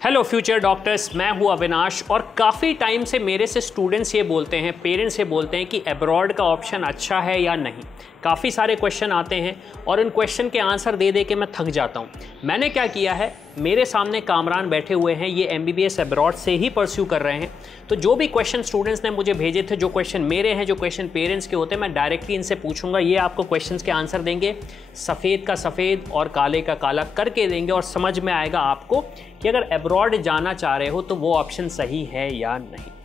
Hello future doctors, मैं हूं अविनाश और काफ़ी टाइम से मेरे से स्टूडेंट्स ये बोलते हैं, पेरेंट्स ये बोलते हैं कि अब्रॉड का ऑप्शन अच्छा है या नहीं। काफ़ी सारे क्वेश्चन आते हैं और उन क्वेश्चन के आंसर दे दे के मैं थक जाता हूं। मैंने क्या किया है, मेरे सामने कामरान बैठे हुए हैं, ये MBBS अब्रॉड से ही परस्यू कर रहे हैं। तो जो भी क्वेश्चन स्टूडेंट्स ने मुझे भेजे थे, जो क्वेश्चन मेरे हैं, जो क्वेश्चन पेरेंट्स के होते हैं, मैं डायरेक्टली इनसे पूछूंगा। ये आपको क्वेश्चंस के आंसर देंगे, सफ़ेद का सफ़ेद और काले का काला करके देंगे और समझ में आएगा आपको कि अगर अब्रॉड जाना चाह रहे हो तो वो ऑप्शन सही है या नहीं।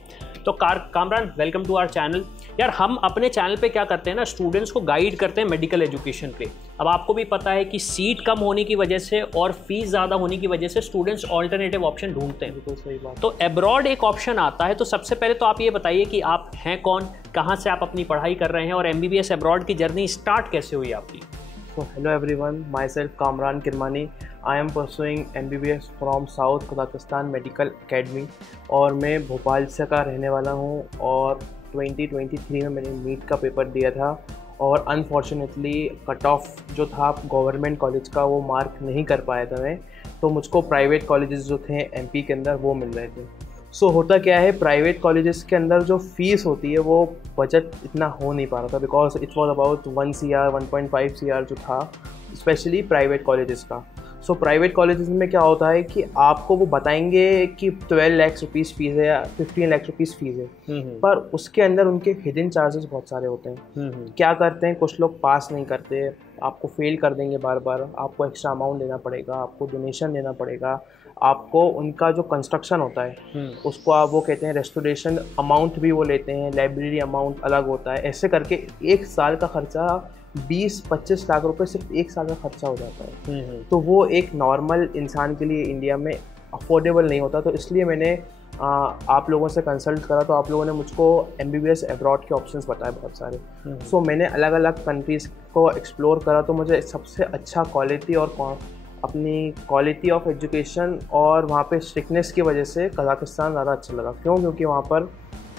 तो Kamran, welcome to our channel. यार, हम अपने चैनल पे क्या करते हैं ना, स्टूडेंट्स को गाइड करते हैं मेडिकल एजुकेशन पे। अब आपको भी पता है कि सीट कम होने की वजह से और फीस ज़्यादा होने की वजह से स्टूडेंट्स ऑल्टरनेटिव ऑप्शन ढूंढते हैं। तो सही बात। तो अब्रॉड एक ऑप्शन आता है। तो सबसे पहले तो आप ये बताइए कि आप हैं कौन, कहाँ से आप अपनी पढ़ाई कर रहे हैं और MBBS अब्रॉड की जर्नी स्टार्ट कैसे हुई आपकी? So hello everyone, myself Kamran Kirmani. I am pursuing MBBS from South Kazakhstan Medical Academy और मैं भोपाल से का रहने वाला हूँ और 2023 में मैंने नीट का पेपर दिया था और अनफॉर्चुनेटली कट ऑफ जो था गवर्नमेंट कॉलेज का वो मार्क नहीं कर पाया था मैं, तो मुझको प्राइवेट कॉलेजेस जो थे MP के अंदर वो मिल रहे थे। सो होता क्या है, प्राइवेट कॉलेजेस के अंदर जो फ़ीस होती है वो बजट इतना हो नहीं पा रहा था, because it was about 1 CR 1.5 CR जो था, स्पेशली प्राइवेट कॉलेजेस का। सो प्राइवेट कॉलेजेस में क्या होता है कि आपको वो बताएंगे कि 12 लाख रुपीज़ फ़ीस है या 15 लाख रुपीज़ फ़ीस है, पर उसके अंदर उनके हिडन चार्जेस बहुत सारे होते हैं। क्या करते हैं, कुछ लोग पास नहीं करते, आपको फेल कर देंगे बार बार, आपको एक्स्ट्रा अमाउंट देना पड़ेगा, आपको डोनेशन देना पड़ेगा, आपको उनका जो कंस्ट्रक्शन होता है उसको आप वो कहते हैं रेस्टोरेशन अमाउंट भी वो लेते हैं, लाइब्रेरी अमाउंट अलग होता है। ऐसे करके एक साल का खर्चा 20-25 लाख रुपए सिर्फ एक साल का खर्चा हो जाता है। तो वो एक नॉर्मल इंसान के लिए इंडिया में अफोर्डेबल नहीं होता। तो इसलिए मैंने आप लोगों से कंसल्ट करा, तो आप लोगों ने मुझको MBBS अब्रॉड के ऑप्शंस बताए बहुत सारे। सो मैंने अलग अलग कंट्रीज़ को एक्सप्लोर करा, तो मुझे सबसे अच्छा क्वालिटी और अपनी क्वालिटी ऑफ एजुकेशन और वहाँ पे स्ट्रिक्टनेस की वजह से कजाकिस्तान ज़्यादा अच्छा लगा। क्यों? क्योंकि वहाँ पर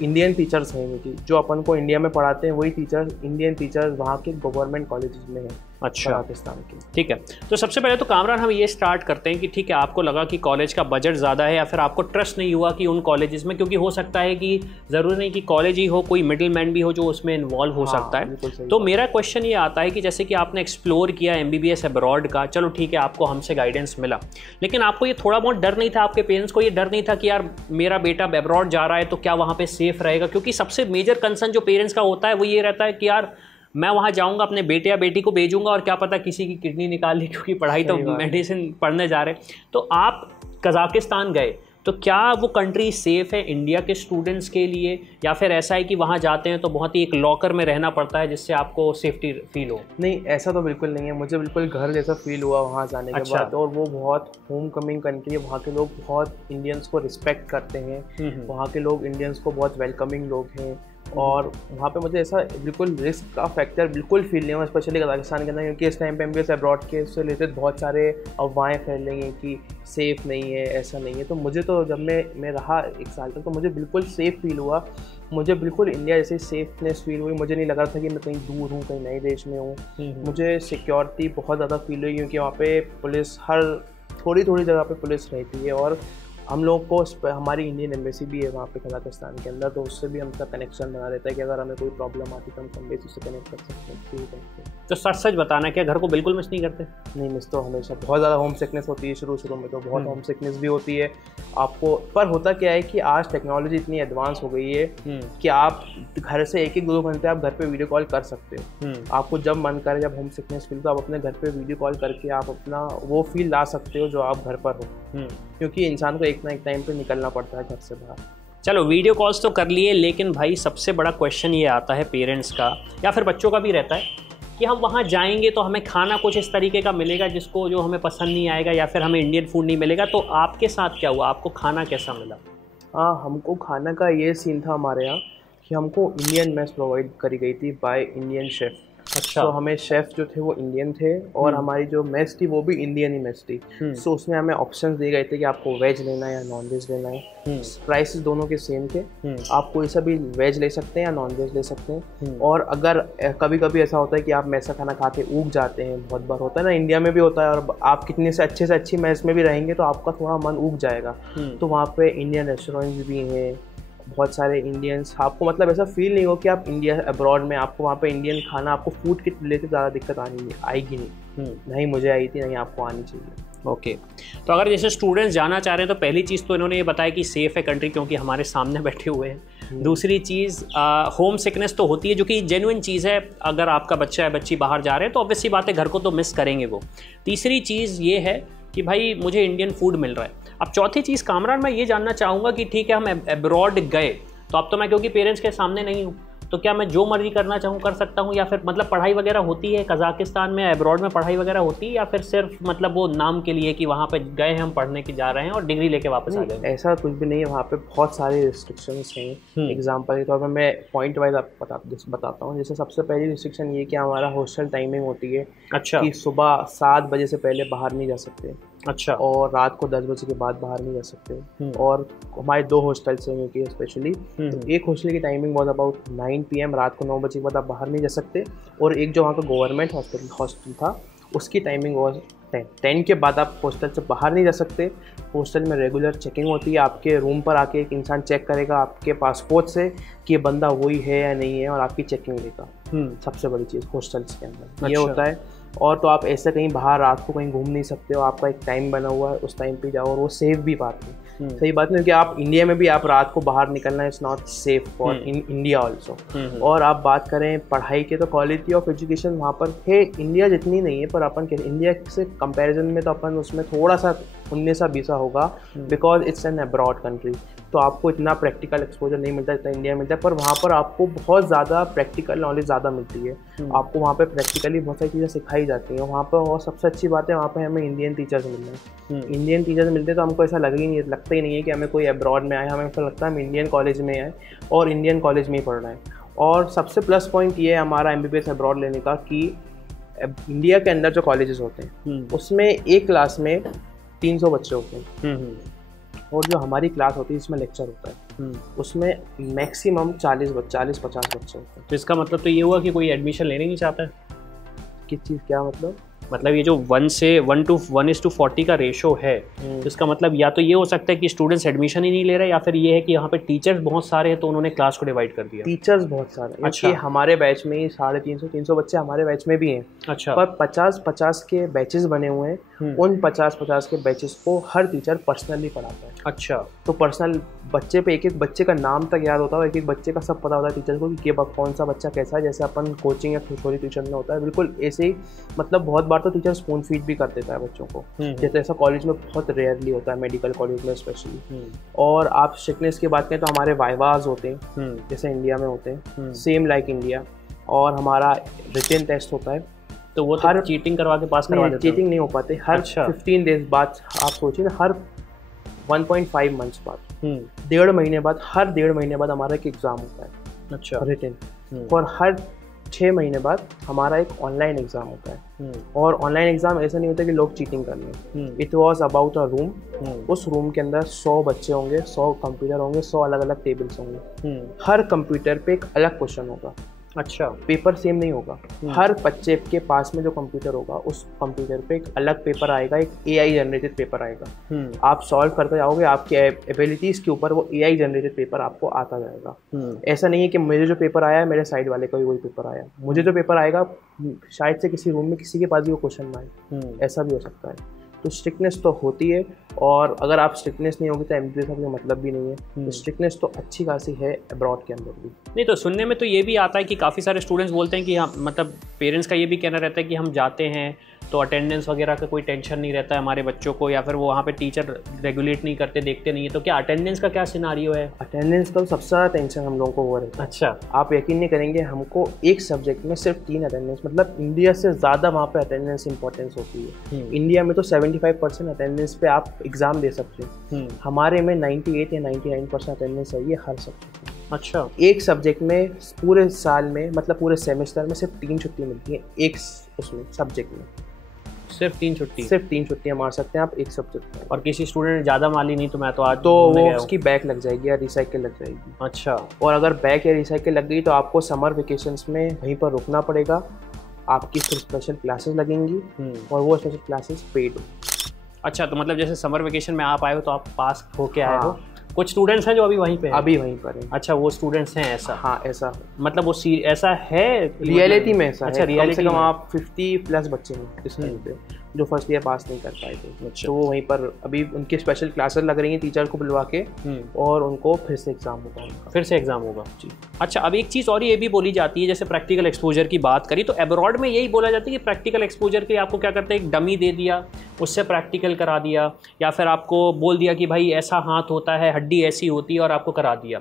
इंडियन टीचर्स हैं, क्योंकि जो अपन को इंडिया में पढ़ाते हैं वही टीचर्स, इंडियन टीचर्स वहाँ के गवर्नमेंट कॉलेजेस में हैं। अच्छा, पाकिस्तान के। ठीक है। तो सबसे पहले तो कामरान हम ये स्टार्ट करते हैं कि ठीक है, आपको लगा कि कॉलेज का बजट ज़्यादा है या फिर आपको ट्रस्ट नहीं हुआ कि उन कॉलेजेस में, क्योंकि हो सकता है कि ज़रूरी नहीं कि कॉलेज ही हो, कोई मिडिल मैन भी हो जो उसमें इन्वॉल्व हो सकता है। तो मेरा क्वेश्चन ये आता है कि जैसे कि आपने एक्सप्लोर किया MBBS अब्रॉड का, चलो ठीक है, आपको हमसे गाइडेंस मिला, लेकिन आपको ये थोड़ा बहुत डर नहीं था, आपके पेरेंट्स को ये डर नहीं था कि यार मेरा बेटा अब्रॉड जा रहा है तो क्या वहाँ पर सेफ रहेगा? क्योंकि सबसे मेजर कंसर्न जो पेरेंट्स का होता है वो ये रहता है कि यार मैं वहाँ जाऊँगा, अपने बेटे या बेटी को भेजूंगा और क्या पता किसी की किडनी निकाल ली, क्योंकि पढ़ाई तो मेडिसिन पढ़ने जा रहे हैं। तो आप कजाकिस्तान गए, तो क्या वो कंट्री सेफ़ है इंडिया के स्टूडेंट्स के लिए, या फिर ऐसा है कि वहाँ जाते हैं तो बहुत ही एक लॉकर में रहना पड़ता है जिससे आपको सेफ्टी फील हो? नहीं, ऐसा तो बिल्कुल नहीं है। मुझे बिल्कुल घर जैसा फील हुआ वहाँ जाने के बाद, और वो बहुत होम कमिंग कंट्री है। वहाँ के लोग बहुत इंडियंस को रिस्पेक्ट करते हैं, वहाँ के लोग इंडियंस को बहुत वेलकमिंग लोग हैं, और वहाँ पे मुझे ऐसा बिल्कुल रिस्क का फैक्टर बिल्कुल फील नहीं हुआ, स्पेशली कजाकिस्तान के अंदर, क्योंकि इस टाइम पे MBBS अब्रॉड के उससे रिलेटेड बहुत सारे अफवाहें फैल रही हैं कि सेफ़ नहीं है, ऐसा नहीं है। तो मुझे तो जब मैं रहा 1 साल तक, तो मुझे बिल्कुल सेफ़ फील हुआ। मुझे बिल्कुल इंडिया जैसे सेफनेस फील हुई। मुझे नहीं लग रहा था कि मैं कहीं दूर हूँ, कहीं नए देश में हूँ। मुझे सिक्योरिटी बहुत ज़्यादा फील हुई, क्योंकि वहाँ पे पुलिस हर थोड़ी जगह पे पुलिस रहती है, और हम लोग को हमारी इंडियन एम्बेसी भी है वहाँ पे कजाकिस्तान के अंदर, तो उससे भी हमका कनेक्शन बना रहता है कि अगर हमें कोई प्रॉब्लम आती तो हम एम्बेसी से कनेक्ट कर सकते हैं। तो सच बताना, क्या घर को बिल्कुल मिस नहीं करते? नहीं, मिस तो हमेशा बहुत ज़्यादा होम सिकनेस होती है, शुरू में तो बहुत होम सिकनेस भी होती है आपको। पर होता क्या है कि आज टेक्नोलॉजी इतनी एडवांस हो गई है कि आप घर से 1-2 घंटे आप घर पे वीडियो कॉल कर सकते हो। आपको जब मन करे, जब होम सिकनेस फील, तो आप अपने घर पे वीडियो कॉल करके आप अपना वो फील ला सकते हो जो आप घर पर हो, क्योंकि इंसान को एक ना एक टाइम पे निकलना पड़ता है घर से बाहर। चलो, वीडियो कॉल्स तो कर लिए, लेकिन भाई सबसे बड़ा क्वेश्चन ये आता है पेरेंट्स का या फिर बच्चों का भी रहता है कि हम वहाँ जाएंगे तो हमें खाना कुछ इस तरीके का मिलेगा जो हमें पसंद नहीं आएगा, या फिर हमें इंडियन फूड नहीं मिलेगा। तो आपके साथ क्या हुआ, आपको खाना कैसा मिला? हाँ, हमको खाना का ये सीन था हमारे यहाँ कि हमको इंडियन मेस प्रोवाइड करी गई थी बाय इंडियन शेफ़। अच्छा। तो हमें शेफ़ जो थे वो इंडियन थे और हमारी जो मेस थी वो भी इंडियन ही मेस थी। सो उसमें हमें ऑप्शंस दिए गए थे कि आपको वेज लेना है या नॉन वेज लेना है। प्राइसेस दोनों के सेम थे। आप कोई सा भी वेज ले सकते हैं या नॉन वेज ले सकते हैं। और अगर कभी कभी ऐसा होता है कि आप मेस का खाना खा के ऊब जाते हैं, बहुत बार होता है ना, इंडिया में भी होता है, और आप कितने से अच्छी मेस में भी रहेंगे तो आपका थोड़ा मन ऊब जाएगा। तो वहाँ पे इंडियन रेस्टोरेंट्स भी हैं, बहुत सारे इंडियंस। आपको मतलब ऐसा फील नहीं हो कि आप इंडिया अब्रॉड में आपको वहाँ पे इंडियन खाना, आपको फूड के रिलेटेड ज़्यादा दिक्कत आएगी नहीं। नहीं मुझे आई थी, नहीं आपको आनी चाहिए। ओके। तो अगर जैसे स्टूडेंट्स जाना चाह रहे हैं तो पहली चीज़ तो इन्होंने ये बताया कि सेफ़ है कंट्री, क्योंकि हमारे सामने बैठे हुए हैं। दूसरी चीज़ होम सिकनेस तो होती है, जो कि जेन्युइन चीज़ है। अगर आपका बच्चा है, बच्ची बाहर जा रहे हैं तो ऑब्वियसली बात है, घर को तो मिस करेंगे वो। तीसरी चीज़ ये है कि भाई मुझे इंडियन फूड मिल रहा है। अब चौथी चीज़ कामरान, मैं ये जानना चाहूँगा कि ठीक है हम अब्रॉड गए, तो अब तो मैं क्योंकि पेरेंट्स के सामने नहीं हूँ, तो क्या मैं जो मर्जी करना चाहूँ कर सकता हूँ, या फिर मतलब पढ़ाई वगैरह होती है कजाकिस्तान में, अब्रॉड में पढ़ाई वगैरह होती है, या फिर सिर्फ मतलब वो नाम के लिए कि वहाँ पे गए हैं हम पढ़ने की जा रहे हैं और डिग्री लेके वापस आ गए? ऐसा कुछ भी नहीं है, वहाँ पे बहुत सारे रिस्ट्रिक्शंस हैं। एग्जांपल के तौर पर मैं पॉइंट वाइज आपको बताता हूँ। जैसे सबसे पहली रिस्ट्रिक्शन ये कि हमारा हॉस्टल टाइमिंग होती है। अच्छा। कि सुबह 7 बजे से पहले बाहर नहीं जा सकते। अच्छा। और रात को 10 बजे के बाद बाहर नहीं जा सकते। और हमारे 2 हॉस्टल्स हैं यूके स्पेशली। एक हॉस्टल की टाइमिंग वॉज अबाउट 9 PM, रात को 9 बजे के बाद आप बाहर नहीं जा सकते। और एक जो वहाँ का गवर्नमेंट हॉस्टल था उसकी टाइमिंग वॉज 10 के बाद आप हॉस्टल से बाहर नहीं जा सकते। हॉस्टल में रेगुलर चेकिंग होती है, आपके रूम पर आके एक इंसान चेक करेगा आपके पासपोर्ट से कि ये बंदा वही है या नहीं है, और आपकी चेकिंग लेगा। सबसे बड़ी चीज़ हॉस्टल्स के अंदर ये होता है। और तो आप ऐसे कहीं बाहर रात को कहीं घूम नहीं सकते हो, आपका एक टाइम बना हुआ है, उस टाइम पे जाओ, और वो सेफ भी बात है। सही बात नहीं, क्योंकि आप इंडिया में भी आप रात को बाहर निकलना is not safe for in India also. और आप बात करें पढ़ाई के, तो क्वालिटी ऑफ एजुकेशन वहाँ पर है इंडिया जितनी नहीं है, पर अपन इंडिया से कंपैरिजन में तो अपन उसमें थोड़ा सा 19-20 होगा, because it's an abroad country. तो आपको इतना प्रैक्टिकल एक्सपोजर नहीं मिलता जितना इंडिया में मिलता है, पर वहाँ पर आपको बहुत ज़्यादा प्रैक्टिकल नॉलेज ज़्यादा मिलती है। आपको वहाँ पे प्रैक्टिकली बहुत सारी चीज़ें सिखाई जाती हैं वहाँ पर। और सबसे अच्छी बात है वहाँ पे हमें इंडियन टीचर्स मिल रहे हैं। इंडियन टीचर्स मिलते हैं तो हमको ऐसा लगता ही नहीं है कि हमें कोई अब्रॉड में आए, हमें ऐसा लगता है हम इंडियन कॉलेज में आए और इंडियन कॉलेज में ही पढ़ रहे हैं। और सबसे प्लस पॉइंट ये है हमारा MBBS अब्रॉड लेने का कि इंडिया के अंदर जो कॉलेजेस होते हैं उसमें एक क्लास में 300 बच्चे होते हैं। और जो हमारी क्लास होती है इसमें लेक्चर होता है, उसमें मैक्सिमम 40-50 बच्चे होते हैं। तो इसका मतलब तो ये हुआ कि कोई एडमिशन लेने नहीं चाहता है? किस चीज़, क्या मतलब? मतलब ये जो 1:40 का रेशो है, तो इसका मतलब या तो ये हो सकता है कि स्टूडेंट्स एडमिशन ही नहीं ले रहे, या फिर ये है कि यहाँ पे टीचर्स बहुत सारे हैं तो उन्होंने क्लास को डिवाइड कर दिया। टीचर्स बहुत सारे। अच्छा। हमारे बैच में ही 350 बच्चे हमारे बैच में भी हैं। अच्छा। पर 50-50 के बैचेस बने हुए हैं। उन 50-50 के बैचेस को हर टीचर पर्सनली पढ़ाता है। अच्छा। तो पर्सनल बच्चे पे एक बच्चे का नाम तक याद होता है, एक बच्चे का सब पता होता है टीचर को कि कौन सा बच्चा कैसा है। जैसे अपन कोचिंग या थ्योरी ट्यूशन में होता है, बिल्कुल ऐसे ही। मतलब बहुत बार तो टीचर स्पून फीड भी कर देता है बच्चों को, जैसे ऐसा कॉलेज में बहुत रेयरली होता है, मेडिकल कॉलेज में स्पेशली। और आप स्ट्रिक्टनेस की बात करें तो हमारे वाइवाज होते हैं जैसे इंडिया में होते हैं, सेम लाइक इंडिया। और हमारा रिटन टेस्ट होता है, तो वो हर चीटिंग करवा के पास करवा देते हैं। चीटिंग नहीं हो पाते। हर 15 डेज बाद, आप सोचिए ना, हर 1.5 मंथ्स बाद, 1.5 महीने बाद, हर 1.5 महीने बाद हमारा एक एग्ज़ाम होता है। अच्छा। रिटन। और हर 6 महीने बाद हमारा एक ऑनलाइन एग्ज़ाम होता है। और ऑनलाइन एग्ज़ाम ऐसा नहीं होता कि लोग चीटिंग कर लें। It was about a room. उस रूम के अंदर 100 बच्चे होंगे, 100 कंप्यूटर होंगे, 100 अलग अलग टेबल्स होंगे। हर कंप्यूटर पे एक अलग क्वेश्चन होगा। अच्छा। पेपर सेम नहीं होगा। हर बच्चे के पास में जो कंप्यूटर होगा उस कंप्यूटर पे एक अलग पेपर आएगा, एक AI जनरेटेड पेपर आएगा। आप सॉल्व करते जाओगे, आपके एबिलिटीज़ के ऊपर वो AI जनरेटेड पेपर आपको आता जाएगा। ऐसा नहीं है कि मुझे जो पेपर आया है मेरे साइड वाले का भी वही पेपर आया। मुझे जो पेपर आएगा शायद से किसी रूम में किसी के पास भी वो क्वेश्चन ना आए, ऐसा भी हो सकता है। तो स्ट्रिक्टनेस तो होती है, और अगर आप स्ट्रिक्टनेस नहीं होगी तो MBBS का कोई मतलब भी नहीं है। तो स्ट्रिक्टनेस तो अच्छी खासी है अब्रॉड के अंदर भी। नहीं, तो सुनने में तो ये भी आता है कि काफ़ी सारे स्टूडेंट्स बोलते हैं कि हम, मतलब पेरेंट्स का ये भी कहना रहता है कि हम जाते हैं तो अटेंडेंस वगैरह का कोई टेंशन नहीं रहता है हमारे बच्चों को, या फिर वो वहाँ पे टीचर रेगुलेट नहीं करते, देखते नहीं है। तो क्या अटेंडेंस का क्या सिनारियो है? अटेंडेंस का सबसे ज़्यादा टेंशन हम लोगों को हो रहा है। अच्छा। आप यकीन नहीं करेंगे, हमको एक सब्जेक्ट में सिर्फ 3 अटेंडेंस, मतलब इंडिया से ज़्यादा वहाँ पे अटेंडेंस इंपॉर्टेंस होती है। इंडिया में तो 75% अटेंडेंस पे आप एग्ज़ाम दे सकते हो। हमारे में 98 या 99% अटेंडेंस है ये हर सब्जेक्ट में। अच्छा, एक सब्जेक्ट में पूरे साल में, मतलब पूरे सेमेस्टर में सिर्फ 3 छुट्टी मिलती है एक उसमें सब्जेक्ट में। सिर्फ 3 छुट्टी? सिर्फ 3 छुट्टियाँ मार सकते हैं आप एक सब्जेक्ट में। और किसी स्टूडेंट ने ज़्यादा माली नहीं तो मैं तो आज तो वो उसकी बैक लग जाएगी या रिसाइकिल लग जाएगी। अच्छा, और अगर बैक या रिसाइकिल लग गई तो आपको समर वेकेशंस में वहीं पर रुकना पड़ेगा, आपकी फिर स्पेशल क्लासेस लगेंगी और वो स्पेशल क्लासेस पेड हो। अच्छा, तो मतलब जैसे समर वेकेशन में आप आए हो तो आप पास होके आए हो, कुछ स्टूडेंट्स हैं जो अभी वहीं पे हैं? अभी वहीं पर हैं। अच्छा, वो स्टूडेंट्स हैं ऐसा? हाँ, ऐसा मतलब वो ऐसा है रियलिटी में, ऐसा अच्छा, है। रियलिटी कम से कम में आप 50+ बच्चे हैं इस टाइम पे जो फर्स्ट ईयर पास नहीं कर पाए थे। तो वो वहीं पर अभी उनकी स्पेशल क्लासेस लग रही हैं टीचर को बुलवा के, और उनको फिर से एग्ज़ाम होगा। फिर से एग्जाम होगा जी। अच्छा, अब एक चीज़ और ये भी बोली जाती है, जैसे प्रैक्टिकल एक्सपोजर की बात करी तो अब्रॉड में यही बोला जाता है कि प्रैक्टिकल एक्सपोजर के लिए आपको क्या करते हैं, एक डमी दे दिया, उससे प्रैक्टिकल करा दिया, या फिर आपको बोल दिया कि भाई ऐसा हाथ होता है, हड्डी ऐसी होती है, और आपको करा दिया।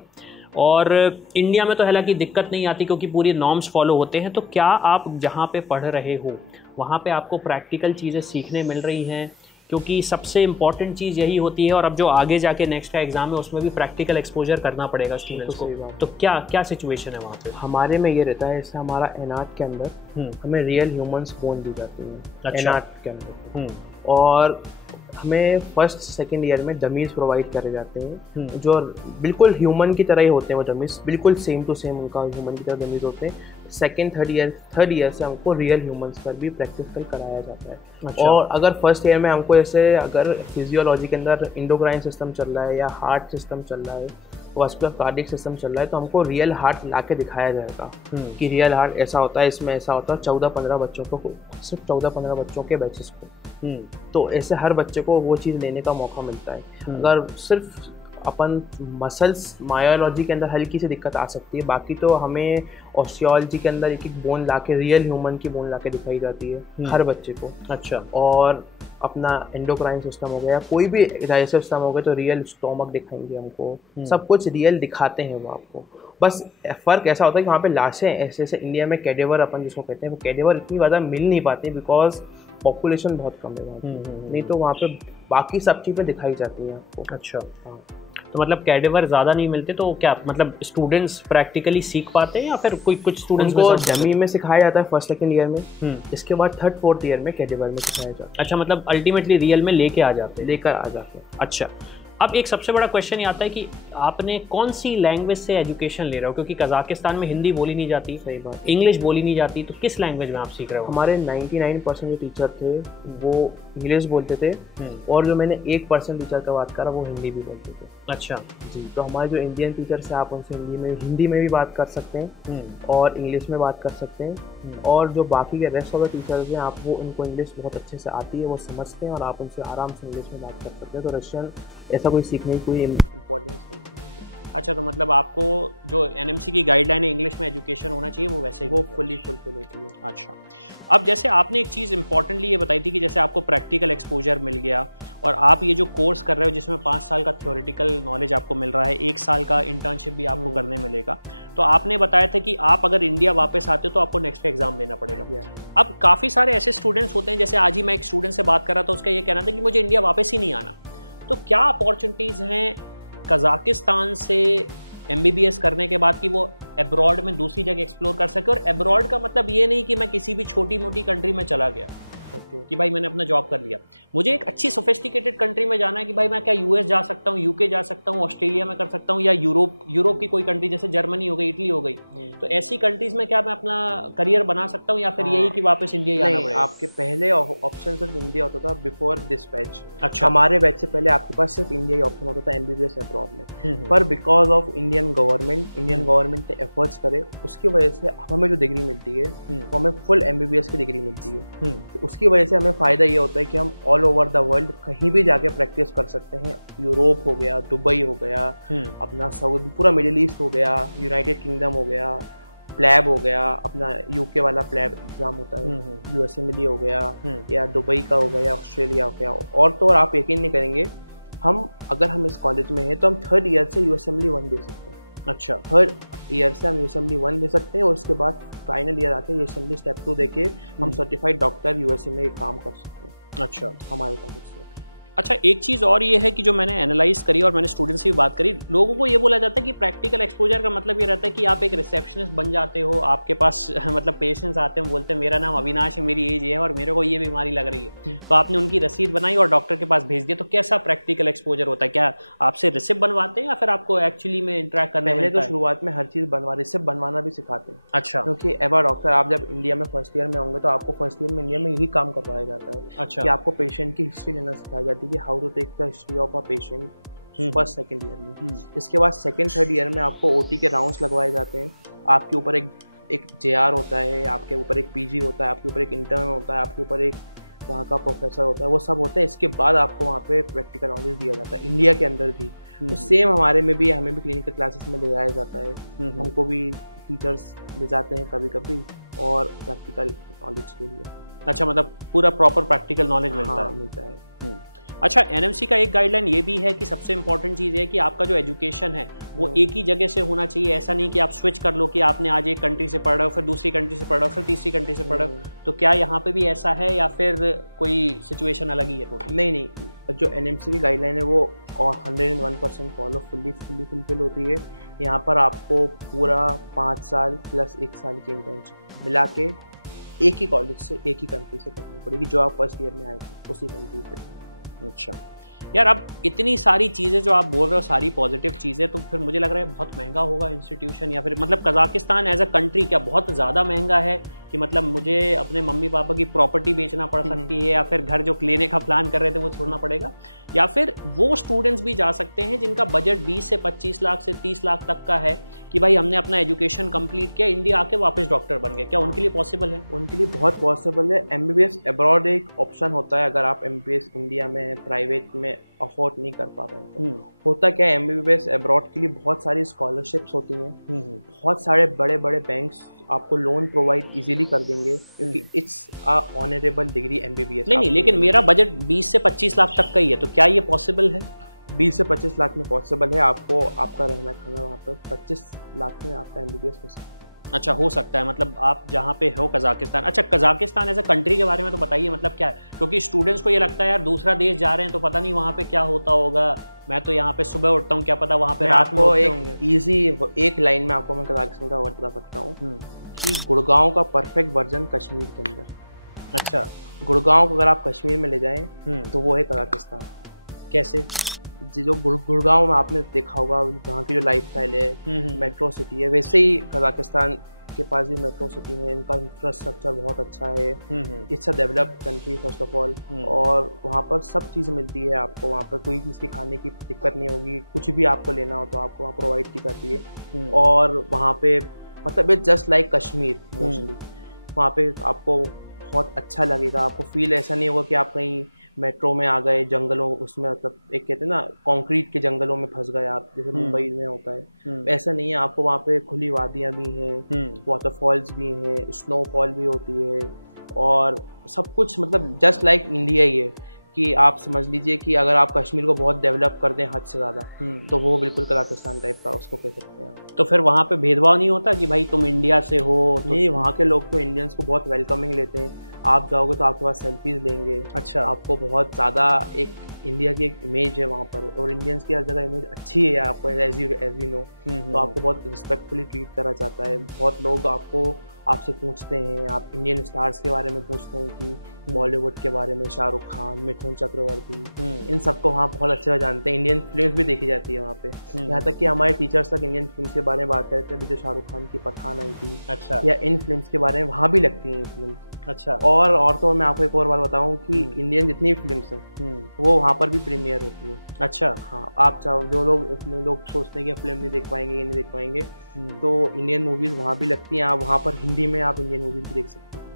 और इंडिया में तो हालांकि दिक्कत नहीं आती क्योंकि पूरी नॉर्म्स फॉलो होते हैं। तो क्या आप जहाँ पे पढ़ रहे हो वहाँ पे आपको प्रैक्टिकल चीज़ें सीखने मिल रही हैं? क्योंकि सबसे इम्पॉर्टेंट चीज़ यही होती है, और अब जो आगे जाके नेक्स्ट का एग्ज़ाम है उसमें भी प्रैक्टिकल एक्सपोजर करना पड़ेगा स्टूडेंट्स को। तो क्या क्या सिचुएशन है वहाँ पे? हमारे में ये रहता है, जैसे हमारा एनआर्ट के अंदर हमें रियल ह्यूमंस बोन दी जाती हैं एनआर्ट के अंदर, और हमें फर्स्ट सेकंड ईयर में डमीज प्रोवाइड करे जाते हैं जो बिल्कुल ह्यूमन की तरह ही होते हैं। वो डमीज बिल्कुल सेम टू सेम उनका ह्यूमन की तरह डमीज होते हैं। सेकंड थर्ड ईयर से हमको रियल ह्यूमंस पर भी प्रैक्टिकल कराया जाता है। अच्छा। और अगर फर्स्ट ईयर में हमको जैसे अगर फिजियोलॉजी के अंदर एंडोक्राइन सिस्टम चल रहा है या हार्ट सिस्टम चल रहा है, वास्कुलर कार्डियक सिस्टम चल रहा है, तो हमको रियल हार्ट ला के दिखाया जाएगा कि रियल हार्ट ऐसा होता है, इसमें ऐसा होता है। 14-15 बच्चों को, सिर्फ 14-15 बच्चों के बैचेस को, तो ऐसे हर बच्चे को वो चीज़ लेने का मौका मिलता है। अगर सिर्फ अपन मसल्स मायोलॉजी के अंदर हल्की सी दिक्कत आ सकती है, बाकी तो हमें ऑस्टियोलॉजी के अंदर एक एक बोन लाके, रियल ह्यूमन की बोन लाके दिखाई जाती है हर बच्चे को। अच्छा। और अपना एंडोक्राइन सिस्टम हो गया, कोई भी डाइजेस्टिव सिस्टम हो गया, तो रियल स्टोमक दिखाएंगे हमको, सब कुछ रियल दिखाते हैं वो आपको। बस फ़र्क ऐसा होता है कि वहाँ पे लाशें ऐसे ऐसे, इंडिया में कैडेवर अपन जिसको कहते हैं, वो कैडेवर इतनी ज़्यादा मिल नहीं पाती बिकॉज पॉपुलेशन बहुत कम है वहाँ पे। नहीं तो वहाँ पे बाकी सब चीज़ें दिखाई जाती हैं आपको। अच्छा, हाँ। तो मतलब कैडेवर ज़्यादा नहीं मिलते, तो क्या मतलब स्टूडेंट्स प्रैक्टिकली सीख पाते हैं या फिर कुछ स्टूडेंट्स को डमी में सिखाया जाता है फर्स्ट सेकंड ईयर में, इसके बाद थर्ड फोर्थ ईयर में कैडेवर में सिखाया जाता है। अच्छा, मतलब अल्टीमेटली रियल में लेकर आ जाते हैं। अच्छा, अब एक सबसे बड़ा क्वेश्चन ये आता है कि आपने कौन सी लैंग्वेज से एजुकेशन ले रहे हो, क्योंकि कजाकिस्तान में हिंदी बोली नहीं जाती, सही बात, इंग्लिश बोली नहीं जाती, तो किस लैंग्वेज में आप सीख रहे हो? हमारे 99% जो टीचर थे वो इंग्लिश बोलते थे, और जो मैंने 1% टीचर का बात करा वो हिंदी भी बोलते थे। अच्छा जी, तो हमारे जो इंडियन टीचर्स हैं आप उनसे हिंदी में भी बात कर सकते हैं और इंग्लिश में बात कर सकते हैं, और जो बाकी के रेस्ट ऑफ द टीचर्स हैं आप वो उनको इंग्लिश बहुत अच्छे से आती है, वो समझते हैं, और आप उनसे आराम से इंग्लिश में बात कर सकते हैं। तो रशियन ऐसा कोई सीखने की कोई इम्पोर्टेंस नहीं है। अच्छा, तो मतलब आपको जो एनएमसी की गाइडलाइन है इंग्लिश में एजुकेशन होना चाहिए वो वैसे ही वो फुली फुलफिल होती है। अच्छा, अब जैसे आपने एक चीज़ इंपॉर्टेंटली ये बताई थी कि जैसे आपको प्रैक्टिकल एक्सपोजर मिल गया और आप ये जो कोर्स कर रहे हो जिसमें 5 साल का थ्योरेटिकल नॉलेज आपको मिल रहा है, 1 साल का इंटर्नशिप भी आपको करने मिलेगा, तो आपने बताया था कि आप अगर इंडिया वापस आते हो तो आपको नेक्स्ट एग्जाम देना पड़ेगा। अब काफ़ी सारे ऐसे स्टूडेंट्स होते हैं, जैसे आज ही मैं एक स्टूडेंट से बात कर रहा था, उसका ये कहना था कि मुझे इंडिया वापस ही नहीं आना। तो क्या अपॉर्चुनिटीज़ हैं कजाकिस्तान से MBBS करने के बाद कि वो अब्रॉड में दूसरी जगह एक्सप्लोर कर सके? और अब्रॉड का मतलब ये नहीं कि मैं किसी भी छोटी मोटी कंट्री में चला गया कि भाई मैंने अपना जॉब कर लिया, मुझे एक अच्छी सोफिस्टिकेटेड कंट्री में जाना है कि भाई मैं क्या US जा सकता हूँ, UK जा सकता हूँ, ऑस्ट्रेलिया में कर सकता हूँ, या यूरोप की कोई कंट्री जैसे जर्मनी हो गई, इटली हो गई, तो ऐसी कंट्रीज़ में क्या मैं अपना करियर बना सकता हूँ, या फिर यही कि वापस इंडिया ही आना पड़ेगा? आपके पहले ऑप्शन सिर्फ इंडिया होता था बिफोर दिस बैच। अच्छा, हमारे बैच से पहले आपके पास सिर्फ इंडिया ही ऑप्शन होता था MBBS अब्रॉड में, पर बिकॉज ऑफ इंडियन गवर्नमेंट ने एफर्ट्स करे, उसकी वजह से हमें जो डिग्री मिलती है वो हमें फुल MBBS की डिग्री मिलती है। तो उसकी वजह से हमें फ़ायदा ये होता है कि हम ऑल ओवर द वर्ल्ड कहीं भी जाके प्रैक्टिस कर सकते हैं। यूरोप हो गया, दुबई हो गया, अपना साउथ पूरा मिडिल ईस्ट हो गया, यूनाइटेड किंगडम हो गया, प्लैब हो गया, अपना UK वाला प्लैब एग्ज़ाम होता है, USMLE हो गया, या दुबई का हो गया, या ऑस्ट्रेलिया हो गया, और तो और आप यकीन नहीं करेंगे, अगर हम इस कॉलेज में हैं तो हम 3rd ईयर से USMLE 1 दे सकते हैं। अच्छा, 3rd ईयर से हम USMLE 1 दे सकते हैं, और उसके बाद फाइनल ईयर आके USMLE स्टेप 2 देके हम सर्टिफाइड डॉक्टर USA में काम कर सकते हैं। अच्छा, हमारे कॉलेज से। अच्छा, एक चीज़ और ये है कि जो मैंने एनालाइज करी और मैंने स्टूडेंट्स से भी बात करी, लोगों को ये बोला जाता है कि प्रैक्टिकल एक्सपोजर का मतलब ये रहता है कि आप एक रिसेप्शनिस्ट बन जाते हो, आपके पास मतलब पेशेंट्स आते हैं, बोलते हैं मेरा नाम अविनाश है, मेरी एज ये है और मेरे को ये बीमारी लग रही है, तो आपने उनकी रसीद बनाई और डॉक्टर के पास भेज दिया। तो कैसा प्रैक्टिकल एक्सपोजर होता है? क्या आपसे रिसिप्ट बनवाते हैं या फिर आपको एक्चुअली में इंटरेक्ट करने पहले तो शुरुआत में हर चीज़ रिसिप्ट बनवाना भी सिखाते हैं। अच्छा। क्योंकि एज अ डॉक्टर आप जब इंडिया में फर्स्ट ईयर में होंगे तो आपको फर्स्ट ईयर में इंडिया में यही काम करवाया जाता है। अच्छा। कि आपको पेशेंट की हिस्ट्री लेना सिखाई जाती है कि how to take the history of a patient first second year में। इसके बाद सेकंड थर्ड ईयर में आपको ओटी के राउंड्स लगवाए जाते हैं। आपके ऊपर एक जेआर होता है, आपके ऊपर एक पीजी होता है, आपके ऊपर एक इंटर्न होता है, आपके ऊपर एक वहाँ का प्रोफेसर होता है, वो सब होता है। इसके बाद आपको वहाँ पे प्रैक्टिकल नॉलेज दिया जाता है इंडिया के अंदर भी। तो सेम हमारे में भी, हमें भी क्लिनिकल क्लासेस में ले जाया जाता है। हमको भी टीचर्स ले जाते हैं कभी कभी और प्रैक्टिकल नॉलेज के लिए। अच्छा, मतलब पूरा प्रॉपर प्रैक्टिकल नॉलेज मिलता है। अच्छा, एनएमसी का एक गाइडलाइन ये भी है कि सबसे इंपॉर्टेंट चीज़ है कि आपका जो एजुकेशन है वो एक ही जगह से होना चाहिए। ऐसा नहीं कि आप स्विच कर लो कि आपने आज एक कंट्री से पढ़ रहे हो, फिर दूसरी कंट्री से पढ़ रहे हो, फिर तीसरी कंट्री से पढ़ रहे हो। तो क्या यहाँ पे भी ऐसा है या फिर कोई सिचुएशन अलग ही है टोटल? नहीं, जो एनएमसी की गाइडलाइन है वो 101% फुलफिल होती है। यहाँ पर आपको पूरा 5 साल प्लस 1 साल की इंटर्नशिप मिला के एक ही कॉलेज से, एक ही कंट्री से करनी पड़ेगी, जो आप फर्स्ट ईयर में आए थे उसी कंट्री से। अच्छा यार, अब इतनी सारी चीज़ें जो आप बोल रहे हो, सारी पॉजिटिव चीज़ें, तो फिर मुझे लग रहा है बहुत महंगा होगा इंस्टीट्यूशन, या फिर मतलब कज़ाकिस्तान एज अ कंट्री क्या बहुत ज़्यादा महंगा है कि मतलब मुझे अपने मम्मी पापा की प्रॉपर्टी बेचना पड़ सकती है, या फिर घर जो लेने का प्लान कर रहे थे वो छोड़ना पड़ेगा, या फिर वो स्टूडेंट्स भी जा सकते हैं जिनका बजट 20 से 25 लाख से 30 लाख तक का है कि भाई हमने अपना एजुकेशन कंप्लीट किया, इंडिया आके वापस डॉक्टर बन गए, क्या उनके लिए पॉसिबल है? उनके लिए बहुत पॉसिबल है। एमबीबीएस अब्रॉड एक ऑप्शन होता है अगर आप एमबीबीएस इंडिया में प्राइवेट में अफोर्ड नहीं कर पा रहे हैं तो। होता क्या है, एमबीबीएस अब्रॉड के लिए बहुत सारी स्कॉलरशिप्स होती हैं, बहुत सारे बड़े बड़े बैंक्स आपको लोन प्रोवाइड इजीली कर देंगे, क्योंकि it's a honourable degree MBBS. नहीं, लेकिन मेरा बजट 20 से 25 लाख तक का ही है, तो क्या ये पॉसिबल है? 20 से 25 लाख में पॉसिबल है। आपको आपका रहना खाना वहाँ पर 25 लाख में आपका एमबीबीएस हो सकता है। अच्छा, हो सकता है, मतलब आप जहाँ पे हो कज़ाकिस्तान। अच्छा, कज़ाकिस्तान एज अ कंट्री के बारे में तो बताइए, मतलब क्या है, क्योंकि स्टूडेंट्स को ये लगता है यार दूसरा देश जा रहे हैं तो पता नहीं वहाँ पे क्या होता होगा। मैं तो यहाँ पे सुबह उठता हूँ, क्या पता वहाँ पे रात में एक ईजी एक लाइन में आपको मैं कज़ाकिस्तान का वर्ड बता सकता हूँ कि गुड़गांव का परफेक्ट वर्जन कश्मीर के अंदर। अच्छा, गुड़गांव को अगर आप कश्मीर में ले जाएं तो वो है कज़ाकिस्तान। कैसे? जो गुड़गांव में आपने देखा होगा वहाँ की जो लाइफस्टाइल है, मेट्रो सिटी है, वैसे ही कज़ाकिस्तान के पास भी मेट्रो सिटी है। इनका इंफ्रास्ट्रक्चर बहुत अच्छा है। It's a developed country first of all, और वहाँ पर सब चीज़ मिलती है आपको। वहाँ पर कोई चीज़ की खाने की दिक्कत नहीं होगी, कुछ भी आपको लेना हो तो आपको वहाँ प्रोवाइड की जाती है। और वहाँ पे मतलब it's just like Kashmir mostly. वहाँ पे आपको बहुत अच्छा लगेगा, आपको फील ऐसा नहीं होगा कि आप कहीं मेट्रो में आ गए जंगलों उसमें, मतलब एक कहते हैं ना कंक्रीट के जंगलों में फंस गए आप, जैसे मुंबई में होता है। ऐसा नहीं है, आपको वहाँ पे खुली वादियाँ भी हैं, वाटरफॉल्स भी हैं, स्नोफॉल भी होती है, और सब कुछ मतलब जस्ट लाइक इंडिया ही है। कि आप समझ लीजिए कि अगर आप कश्मीर को बहुत डेवलप कर दें हद से ज़्यादा, तो वो बिल्कुल कज़ाकिस्तान टाइप का उसको कह सकते हैं। तो फिर वहाँ पे भेदभाव नहीं होता कि भाई तुम इंडिया से हो? तो नहीं, वहाँ के लोग तो इंडियंस को बहुत वेलकमिंग लेते हैं। आप जाओगे तो आपके पास सेल्फीज़ लेंगे। अच्छा, आपको बहुत ज़्यादा एक इंडिया की एक इमेज है वहाँ पर, और इंडियंस की हर जगह इमेज अच्छी है आपको, एज यू नो। तो आपको बहुत रिस्पेक्टफुली ट्रीट करा जाता है। बहुत लोग आपसे पूछते हैं, आप इंडियन स्टार्स के बारे में पूछते हैं कि बॉलीवुड के बारे में, शाहरुख खान, मिथुन चक्रवर्ती, इन सबको वहाँ बहुत अच्छे से जानते हैं। इंडियन फिल्म्स भी देखी जाती है वहाँ पे। यहाँ तक कि हमारे टीचर्स तक इंडियन फिल्म्स के बारे में बात करते हैं। अभी जो शाहरुख खान की पठान आई थी, अच्छा, या इन फिल्म्स के बारे में वहाँ भी लगती हैं फिल्म। अच्छा, और तो मैं आपको एक और बात बताऊँ कि इंडियन जितनी फिल्म्स हैं वो वहाँ पर भी प्रीमियर होती है। अच्छा, हाँ, आप चाहो जो लोग सोचते हैं कि फिल्म नहीं देख पाएंगे, ये नहीं देख पाएंगे, तो इंडियन मूवीज़ वहाँ भी लगती हैं। आप वहाँ पर हिंदी में आप इंडियन मूवीज़ भी देख सकते हैं।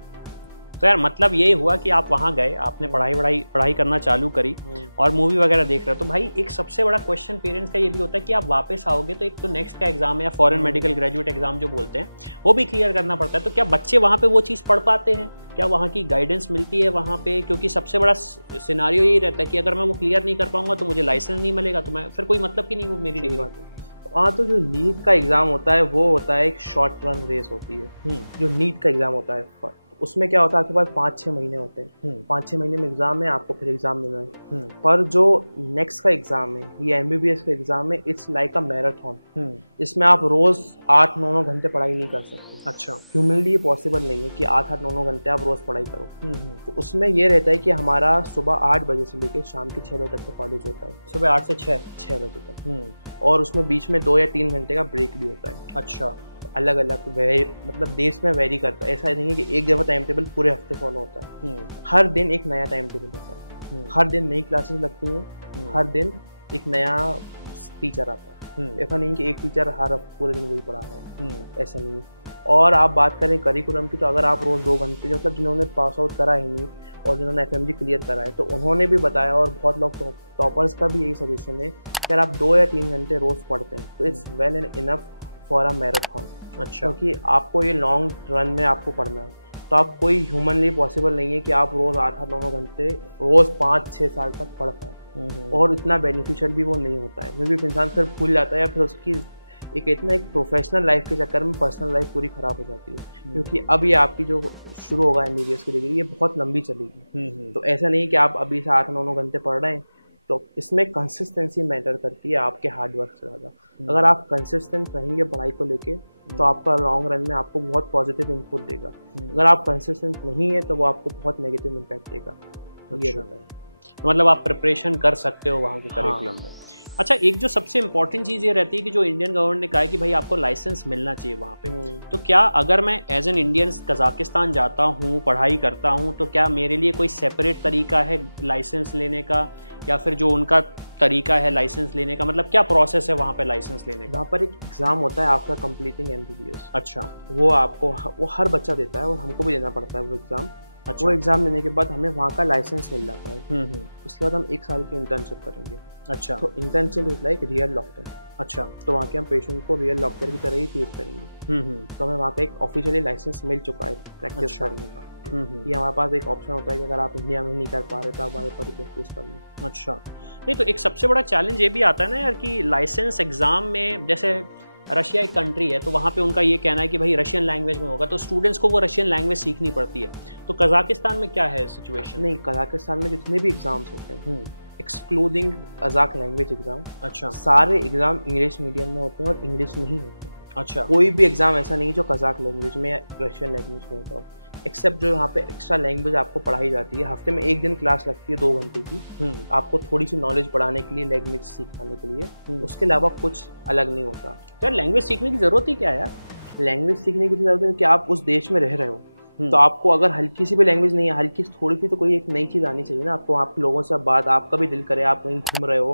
तो यार मतलब ये हुआ कि आप वहाँ गए, आपने पढ़ाई करना चालू करी और मूवी वगैरह देख रहे हो। तो भाई एक सबसे बड़ा क्वेश्चन पेरेंट्स का ये भी होता है कि आप वापस आओगे तो एक तो नेक्स्ट का एग्जाम है, या फॉरेन मेडिकल ग्रेजुएट एग्जाम जो बोलते हैं, वो भी क्लियर करना पड़ता है। तो क्या बच्चे वहाँ पे वो चीज़ पढ़ पाते हैं? क्या वहाँ की गाइडेंस मिलती है वहाँ पे? क्योंकि सबसे बड़ा सिनारियो यही रहता है कि अगर मैं वो क्लियर नहीं कर पाऊंगा तो मुझे लाइसेंस नहीं मिलेगा, तो मैं फिर कोई मतलब कि नहीं वो मेरी डिग्री। बात है। वहाँ तो जो नीट का एग्ज़ाम होता है वो होता है एक शॉर्ट रन रेस होती है। जो नीट का एग्ज़ाम होता है उसमें क्या होता है, आपके पास 5-6 महीने होते हैं, 5-6 महीने में एग्ज़ाम है, आपको फिर एग्ज़ाम देना है। पर जो नेक्स्ट का एग्ज़ाम है, ये MBBS का एग्ज़ाम है, इट्स लाइक अ मैराथन। इसमें आप रोज़ 8-9 घंटे पढ़ाई नहीं कर सकते। अच्छा, ह्यूमनली ये पॉसिबल नहीं है कि 8-9 घंटे आप रोज़ पढ़ाई करो। तो उसमें ये रहता है कि हमारा सुबह 8 बजे से लेकर शाम के 6 बजे तक का कॉलेज होता है। सुबह 8 से 6 बजे तक। और उसमें बीच में 2 या 3 घंटे का ब्रेक भी होता है। अच्छा, अलग अलग मतलब देश में वेरी करता है। ऐसा नहीं है कि एक जगह टाइम टेबल पूरे हफ्ते फॉलो होता है। हर दिन एक नया टाइम टेबल होता है, हर दिन नई क्लासेस लगती हैं, हर दिन एक नया टीचर आता है। ऐसा नहीं कि एक टीचर हर पूरे दिन वही पढ़ा रहा है, ऐसा नहीं है। और आप बात करें करिकुलम की, तो अगर आप रोज़ 2 घंटे, मतलब जिन्होंने पास आउट करा ही नहीं और जिन्होंने FMG क्लियर करा है, तो उन्होंने भी बताया, और बहुत लोग टॉपर्स का भी यही सजेशन है कि अगर आप 2 या 3 घंटे रोज़ पढ़ते हैं तो it's well and enough for a marathon. अच्छा, क्योंकि आपको ये लॉन्ग रन में आपको पढ़ना है, तो आप कोई ह्यूमनली पॉसिबल नहीं है कि आप रोज़ 8-9 घंटे रोज़ 5-6 साल तक पढ़ पाए। और इतना बेनिफिशियल भी वो नहीं होता है, मे भी इंसान फिर भूल जाता है, या फिर उसकी एक प्रोफेशनल लाइफ के चक्कर में पर्सनल लाइफ पूरी ख़राब हो जाती है। क्योंकि अब ये आपकी जो शुरू होगा MBBS की डिग्री, ये बहुत लंबी चलेगी। तो ऐसा नहीं कि आप अभी से 8-9 घंटे पढ़ रहे हैं, तो इसमें कंसिस्टेंसी मैटर करती है आपके हार्ड वर्क से ज़्यादा। अगर आप कंसिस्टेंट रहेंगे पढ़ाई को लेके, तो आपका लॉन्ग रन में आपको बहुत पॉजिटिव इनपुट देगा। अगर आप कंसिस्टेंट नहीं है तो वो आपको बहुत नेगेटिव इम्पैक्ट देगा। ये होता है। मतलब आप प्रिपरेशन कर सकते हो वहाँ के करिकुलम में। अच्छा, एक जो सबसे इम्पॉर्टेंट चीज़ ये रहती है कि जो इंडियन गवर्नमेंट ने कहा है कि भाई आपको लाइसेंस मिलना चाहिए वहाँ पे, तो क्या अगर मैं एज एन इंडियन कज़ाकिस्तान जाता हूँ, पढ़ाई करता हूँ, तो क्या मेरे लिए कोई सेपरेट तरीका है लाइसेंस लेने का, या फिर जो उनका तरीका है लाइसेंस लेने का, मतलब क्या प्रोसेस है वहाँ पे लाइसेंस लेने का? वहाँ पर एक एग्ज़ाम होता है आफ्टर कंप्लीटिंग MBBS। अच्छा, वो हर बच्चा देता है और हमको भी देना पड़ता है वो एग्ज़ाम। अच्छा। वो एग्ज़ाम देने के बाद हमें वहाँ का लाइसेंस मिल जाता है। उसके बाद हम 1 साल की इंटर्नशिप करेंगे। अच्छा, तो internship is like real doctor. अच्छा, तो वहाँ के हम पेशेंट को रियल डॉक्टर की तरह ही ट्रीट करेंगे। तो हमें वहाँ का एक ऑफिशियली लाइसेंस मिल चुका है प्रैक्टिस करने का। ये हमारे पास एक ऑप्शन होता है कि अगर आप इंडिया में नहीं कर पा रहे तो आप हमारे पर प्रैक्टिस कर लें। अच्छा, नहीं तो एक सबसे बड़ा चैलेंज ये भी आता है ना यार कि लाइसेंस एग्ज़ाम में, जैसे रशिया एक कंट्री है तो वहाँ पे उनका ये कहना है कि भाई रशियन लैंग्वेज में होगा, तो स्टूडेंट्स को वो रशियन लैंग्वेज सीखनी पड़ती है। तो कज़ाकिस्तान में क्या है सिचुएशन? नहीं, कज़ाकिस्तान में जितने भी एग्ज़ाम्स होते हैं एक्सक्लूडिंग कज़ाक लैंग्वेज एग्ज़ाम, अच्छा, सारे एग्ज़ाम इंग्लिश मीडियम में होते हैं और इंग्लिश में ही होते हैं। अच्छा, कोई भी एग्ज़ाम ऐसा नहीं जो कज़ाक लैंग्वेज में या रशियन लैंग्वेज में होता हो, एक्सेप्ट जो यहाँ पे एक्स्ट्रा लैंग्वेज आपको पढ़ाई जाती है। हफ्ते में 1 दिन क्लास लगती है 2 घंटे की, आपको थोड़ी सी नॉलेज बढ़ाने के लिए, लैंग्वेज सिखाने के लिए। उसके अलावा कुछ अलग नहीं होता। यार लैंग्वेज सीखने की ज़रूरत ही क्या है यार? लैंग्वेज सीखने की ज़रूरत है कि आप उस देश में रह रहे हो, तो आपको अगर हल्की सी भी लैंग्वेज नहीं है, हल्की थोड़ी सी तो कोई एक नई चीज़ आनी चाहिए ना आपको। वहाँ पे लोगों से बात, आपका भी दिल करे, आप कहीं घूम रहे हो,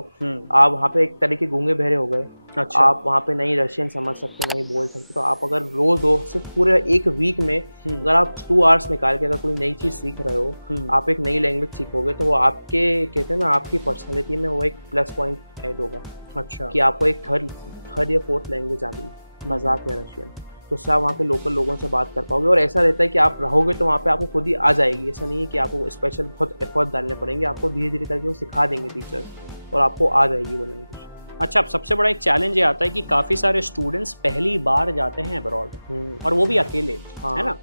आप वहाँ पे एक तरह के गूंगे बहरे हो गए। अच्छा। आप वहाँ पे नई रशियन समझ सकते, नहीं बोल सकते, तो आप अगर रोज़ सिर्फ पूरे 1 वीक में अगर आप 2 आवर्स निकाल के अगर कोई नई चीज़ सीख रहे हो, आप एक नई लैंग्वेज सीखोगे, तो वो आपके कहते हैं ना आपकी पर्सनैलिटी में वो एक प्लस पॉइंट ऐड होगा। अच्छा, कि आपको एक थर्ड या फोर्थ लैंग्वेज आ गई, कज़ाक या रशियन, तो उससे आप वहाँ के लोकल लोगों से बात कर पाओगे। और ऐसा रहता है कि आप रहोगे तो वहाँ पे आपको खुद ही आ जाएगी। ऐसा नहीं है कि आपको स्पेशल बहुत एफर्ट डालने पड़ेंगे, आपको धीरे धीरे करके वो सिखा देंगे टीचर्स, और आपको आ जाएगी वो लैंग्वेज। अच्छा, अब सबसे बड़ा एक चैलेंज ये आता है कि काफ़ी सारे स्टूडेंट्स पहली बार जाते हैं अब्रॉड, और वो भी अकेले, है ना?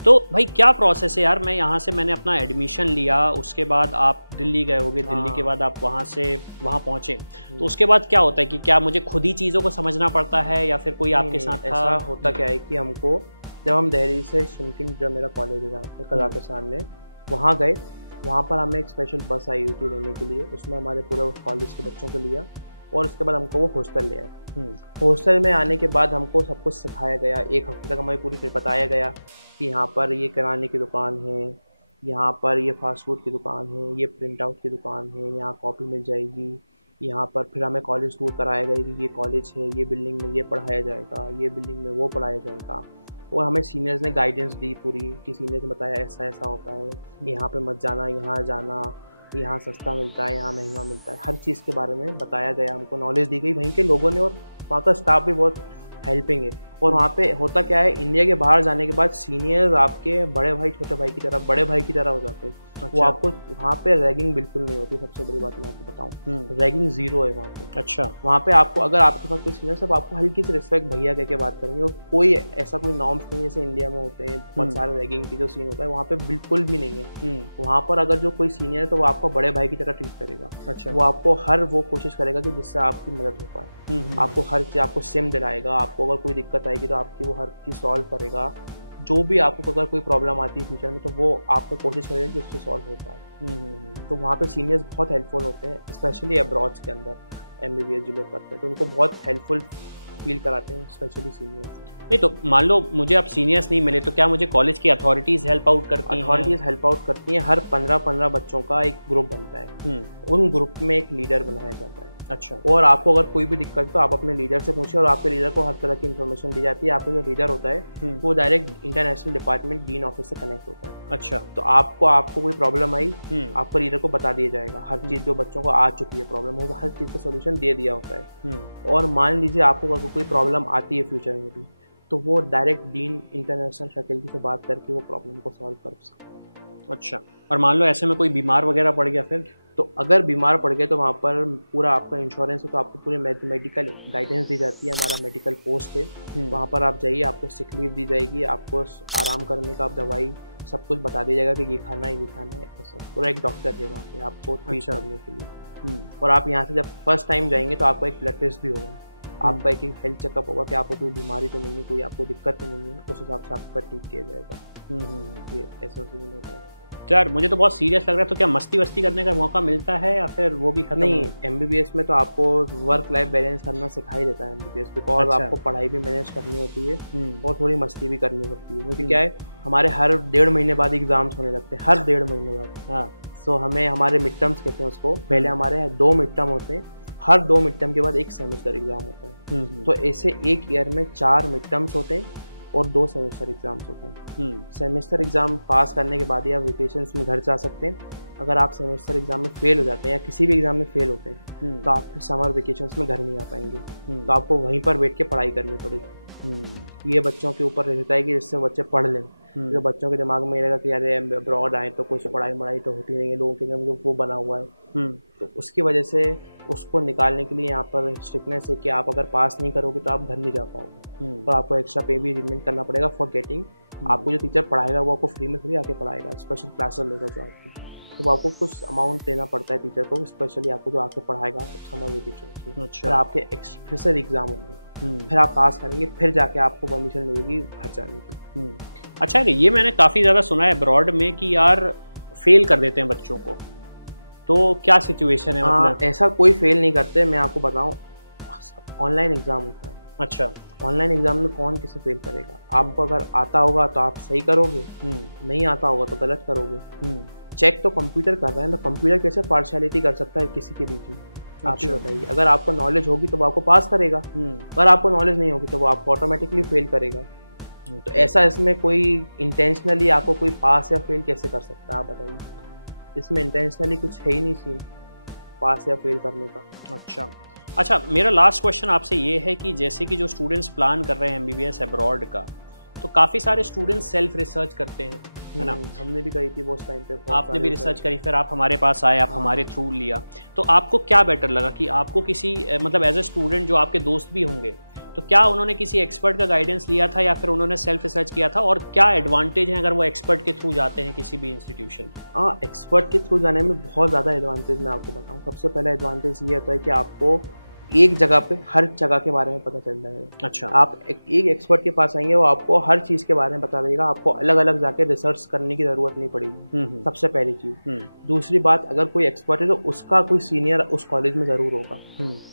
तो भाई क्या प्रोसेस है यार? मैंने अपना एडमिशन लिया, उसके बाद आप दिल्ली गए होगे, दिल्ली के बाद आप वहाँ से वहाँ पहुँचे, तो उसके बाद क्या होता है कि क्या मुझे खुद ही चीज़ों को समझना पड़ता है या फिर कोई आपके साथ था? ऐसा होता क्या है कि हमको, जब हम दिल्ली से शिमकिन, जो मेरा कॉलेज है जहाँ पे कज़ाकिस्तान में, वहाँ गए, वहाँ पर हमें एक स्पेशल बस आई हुई थी लेने के लिए। उसमें हमारे पूरे कॉलेज के बच्चों को लिया, और उसके बाद हमको वो हॉस्टल ले आए। हॉस्टल में आने के बाद हमको सब कुछ सिखाया गया। 1 हफ्ते तक हमें पूरी ट्रिप बताया गया कि यहाँ पर ये किराने की दुकान है, यहाँ पर ये फास्ट फूड की दुकान है, ये प्रिंट आउट की दुकान है, यहाँ कॉपी मिल जाएगी, यहाँ पर फिर हमें कॉलेज टूर कराया गया कि ये कॉलेज है, ये बिल्डिंग में ये पढ़ाया जाएगा, ये बिल्डिंग में वो पढ़ाया जाएगा। और हमें सीनियर्स ने गाइडेंस दी पूरी, कि सीनियर्स ने बताया ऐसा ऐसा होता है, यहाँ पे मत जाना, यहाँ जाना, यहाँ सस्ता मिलता है, यहाँ महंगा मिलता है। हर चीज़ के बारे में बताया गया, हमको नॉलेज दी गई वहीं के लोगों ने, और वहाँ का स्टाफ भी बहुत हेल्पिंग है। और वहाँ पे होता क्या है, इंडिया के बाहर जाने के बाद सीनियर्स आपके बड़े भाई छोटे भाई की तरह, बड़े भाई की तरह हो जाते हैं। वो आपको वहाँ पे रैगिंग बिल्कुल नहीं होती, सबसे बड़ी बात मैं आपको बताऊँ, रैगिंग जीरो है वहाँ पे। अच्छा, वहाँ पे आपको अगर आपके पास कोई सीनियर, सब आपको हल्की सी रिस्पेक्ट भैया कह के बात करेंगे, और कोई ऐसा कोई नॉर्म्स नहीं है जैसे इंडिया में होते हैं बहुत सारे रैगिंग की जो सीन होता है, वहाँ पे बिल्कुल भी नहीं है। वहाँ पर अगर जो कोई सीनियर है तो वो आपको बड़े भाई की तरह ट्रीट करेगा। अच्छा, वो आपको हर वो कोशिश करेगा कि जिससे आपकी मदद हो पाए, आपको हर चीज़, आपको सिम दिलाएगा, आपको अगर कोई दिक्कत आएगी तो आपकी वो हर चीज़ सॉल्व करेगा। जो भी आपको अगर कोई प्रॉब्लम आती है फ्यूचर में तो वो आपको कोशिश करेगा कि उससे सॉल्व हो पाए। तो वहाँ पे सीनियर्स बहुत हेल्पफुल होते हैं, स्पेशली अब्रॉड्स के अंदर MBBS जो लोग करते हैं तो उनको बहुत हेल्पफुल फील कराते हैं, स्पेशली सीनियर्स। नहीं तो मान लो मुझे अब सीनियर्स नहीं मिले तो क्या मुझे कॉलेज की अथॉरिटीज़ हेल्प आउट करती हैं? अथॉरिटीज़ हेल्प आउट करती हैं। हर 15-15 बच्चों का एक ग्रुप बनता है, उन ग्रुप में एक लीडर बनाया जाता है। अच्छा, और आपको अगर कोई भी दिक्कत है तो आप अपने लीडर से पूछिए, और आपके लीडर को हर तरह की इन्फॉर्मेशन दी जाती है। आपका जो लीडर होता है वो direct international department dean office से कनेक्ट होता है। अच्छा, तो आपको कोई प्रॉब्लम आई, आपको लीडर को बता दिया जाएगा हर चीज़, जो बच्चों को आ चुकी है प्रॉब्लम, वो हर चीज़ का सोल्यूशन दे दिया होता है। और मान लीजिए आपको अगर कोई प्रॉब्लम आती है फ्यूचर में भी, तो वो डायरेक्ट डीन इंटरनेशनल फैकल्टी से बात करके वो प्रॉब्लम को सॉल्व कर सकता है। अच्छा, और मान लो ऐसे में कोई बीमार वगैरह पड़ गया फिर? तो अगर बीमार पड़ गए तो वहाँ पर पूरा आपका इंश्योरेंस है, तो आपको पूरी मेडिकल गाइडेंस दी जाती है। हमारा मेडिकल पोस्ट है, वहाँ पर आप जाइए, आपको सिक लीव दी जाएगी, आपको आराम करने का, दवाई सब कुछ बता दिया जाएगा कि ये खाना है, ये खाना है, ऐसा पूरा एक डॉक्टर है वहाँ पे आपको ट्रीट करने के लिए। और आप यहाँ से जब फर्स्ट टाइम जाएंगे तो आपका एक ब्लड टेस्ट भी होगा, आपका एक हेल्थ चेकअप होगा कि आपको कोई बीमारी तो नहीं है, कोई आपको दिक्कत तो नहीं है, उस हिसाब से आपका ट्रीट किया जाएगा। ये ऐसा सीन होता है। यार मुझे तो बहुत सीरियस लग रहा है, तो क्या मस्ती वस्ती करने का मौका मिलता है या फिर वो भी खत्म? नहीं, MBBS में तो आपको वर्क लाइफ बैलेंस करना सिखाई देता है MBBS, बिकॉज आपको पढ़ाई भी मैनेज करनी होती है और थोड़ी मस्ती भी करनी पड़ती है। क्योंकि क्या है, हमारे हर 1.5 महीने बाद एग्जाम्स होने लगते हैं, हर 1.5 महीने बाद। हाँ, सो हमें हमारे मिड टर्म्स कहते हैं उसको, पहले हमारे 2 मिड टर्म होते हैं, हर 2 मिड टर्म के बाद एक सेमेस्टर एग्जाम होता है। तो ऐसे एक ईयर में 4 मिड टर्म्स होते हैं और 2 सेमेस्टर एग्जाम्स होते हैं। सेमेस्टर एग्ज़ाम पास करने के बाद ही आप वेकेशंस में घर जा सकते हैं। अगर आप सेमेस्टर एग्ज़ाम में फेल हो जाते हैं या किसी भी एग्ज़ाम में फेल होते हैं तो आप फिर समर वेकेशंस में घर नहीं आ पाएंगे, तो आपको वहीं पर बैठ के पढ़ाई करनी पड़ेगी। ये बच्चों के ऊपर रहता है कि जिससे बच्चे पढ़ लें। जो बच्चों के दिमाग में रहेगा कि अरे अब्रॉड आए तो कुछ पढ़ाई तो होती नहीं है, लोगों के जो वो बना हुआ है, तो उसकी वजह से उसको निकालने के लिए यहाँ पर स्ट्रिक्टनेस है कि आप अगर पास नहीं करोगे तो आप घर नहीं जा पाओगे, और आपको एक्स्ट्रा पे भी रिमेंट करना पड़ेगा फॉर गेटिंग। आपको जो टीचर पढ़ाएगा वो आपको फ्री में थोड़ी आके पढ़ाएगा, स्पेशल क्लासेस लेगा जो आपकी, तो आपको कुछ अमाउंट देना पड़ता है टीचर को, स्पेशली आपको जो आके पढ़ाएगा समर वेकेशन में। फिर आपके फिर से एग्जाम होंगे, फिर आप पास करेंगे, फिर जाके आपको परमिशन मिलेगी घर जाने की। अच्छा, ये मैंने काफ़ी ज़्यादा सुना है अब्रॉड में कि यार फेल कर देते हैं बच्चों को, तो क्या सिचुएशन है? मतलब ऐसा कोई फेल नहीं करते। मैं आपको बताऊँ, ऑनलाइन एग्ज़ाम होता है। अच्छा, ऑनलाइन एग्ज़ाम में कौन किसे फेल करेगा? आपको अगर आता होगा तो आप सही करोगे, नहीं आता होगा तो गलत करोगे। चेक तो कंप्यूटर कर रहा है, तो कंप्यूटर कैसे पार्शियलिटी कर सकता है किसी के बीच में? आप ही बताइए। अगर आपको नॉलेज होगी तो वो आपको पास करेगा, अगर आपको नॉलेज नहीं होगी तो वो आपको ऑटोमेटिकली फेल करेगा। तो ऐसा इसमें कोई इंटेंशनली आपको कोई पास या फेल कैसे कर सकता है? आप बताइए, इसमें इंटेंशनली कुछ है ही नहीं सीन पास या फेल करने का। अच्छा, मेरा लास्ट क्वेश्चन आपसे ये है कि जैसे कि जो स्टूडेंट्स प्लान कर रहे हैं MBBS अब्रॉड का, तो काफ़ी सारे स्टूडेंट्स सेल्फ रिसर्च करते हैं, है ना? हमने भी करी थी वो उस टाइम पे। आपने भी रिसर्च करी, फिर आप हमारे पास आए, आप हमारे थ्रू लिया, तो आपको क्या बेटर लगा कि आपको किसी मतलब एज ए स्टूडेंट जो आपके दोस्त भी होंगे, तो क्या उन्होंने किसी एक्सपर्ट का गाइडेंस लिया था या फिर उन्होंने सेल्फ रिसर्च किया था, और क्या एडवांटेज है अगर वो एक्सपर्ट के थ्रू जाते हैं किसी भी इंस्टीट्यूशन? एक्सपर्ट के थ्रू जाने में बहुत ज़्यादा एडवांटेज मैं आपको बताऊँ। सबसे पहला एडवांटेज ये होता है कि आपको एक जगह पे हर जगह के बारे में पता चल जाएगा। अच्छा, आप एक एक्सपर्ट के पास आएंगे, वो आपको हर चीज़ के बारे में बता देगा, आपको अलग अलग जाके रिसर्च करने की ज़रूरत नहीं पड़ेगी। सबसे पहली चीज़। दूसरी बात, अगर कोई एक्सपर्ट है तो उसका कोई सीनियर उस कॉलेज में ज़रूर होगा,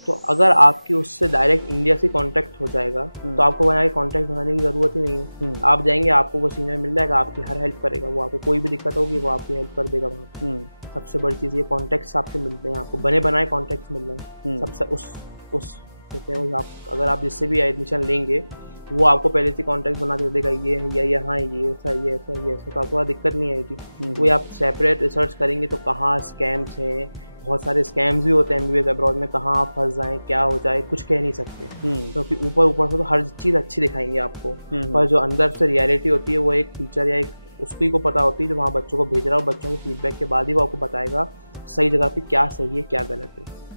तो अगर आपकी उससे डायरेक्ट इंडिया से कॉन्टैक्ट हो जाएगा तो आपको वहाँ के कॉन्टैक्ट बनाने की ज़रूरत ही नहीं है। आप जाएंगे, आपको वो सीनियर मिल जाएगा, आपकी हर हेल्प करेगा, वो आपको कोई भी दिक्कत होगी वो आपकी हेल्प कर देगा वहाँ। सबसे बड़ी चीज़ ये कॉन्टैक्ट्स आपके मिलते हैं, आपको बने बनाए कॉन्टैक्ट्स मिल रहे हैं। सबसे उस कहते हैं, आप अगर आप जिससे भी एडमिशन लेंगे वो आपको पहले से कॉन्टैक्ट बना के देगा, ये है या यहाँ ये ऐसा ये ऐसा ये ऐसा, तो आपको दिक्कत नहीं आएगी। कोई आप सेपरेट रिसर्च करेंगे तो कहाँ स्कैम्स हैं, बहुत सारे स्कैम्स भी होते हैं MBBS अब्रॉड में, कहाँ आप फंस जाएँ, क्या हो जाए, कुछ कह नहीं सकते, क्योंकि ऊपर से तो हर चीज़ अच्छी दिखाएंगे आपको, पर जो अंदर से रियलिटी होती है वो एक टीचर या एक उसकी को पता होती है जो वहाँ बच्चों को भेज रहा है, और बच्चों के फीडबैक के बाद ही वो आपको बताएगा सही जगह पे क्या सही है क्या गलत है।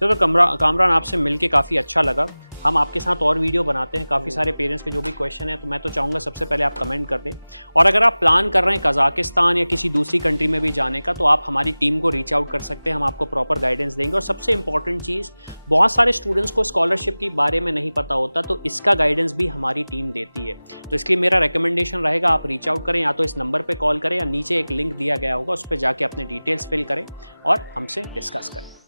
चलो कामरान, आपसे मिलके काफ़ी अच्छा लगा। हम आपके साथ और वीडियो बनाते हैं, काफ़ी सारे पेरेंट्स के जो भी क्वेश्चन है, तो मैं तो चाहूँगा सबसे पहले आप कमेंट कर दें, और अगर आप प्लान कर रहे हैं कज़ाकिस्तान या किसी दूसरी कंट्री में भी जाने का, तो आप हमारी टीम को रीच आउट कर सकते हैं, हम आपको प्रॉपर गाइडेंस देंगे। और सबसे इंपॉर्टेंट चीज़, बहुत सारे स्टूडेंट्स को स्कॉलरशिप के बारे में नहीं पता होता, तो इसका गाइडेंस भी हमारी टीम देती है। तो इसलिए मेरा रिकमेंडेशन रहेगा आप रीच आउट करें, या तो इस नंबर पर कॉल करें या नीचे एक लिंक दिया गया होगा उस पर जाके अपने डिटेल्स फिल करें और हमसे डिस्कस करें।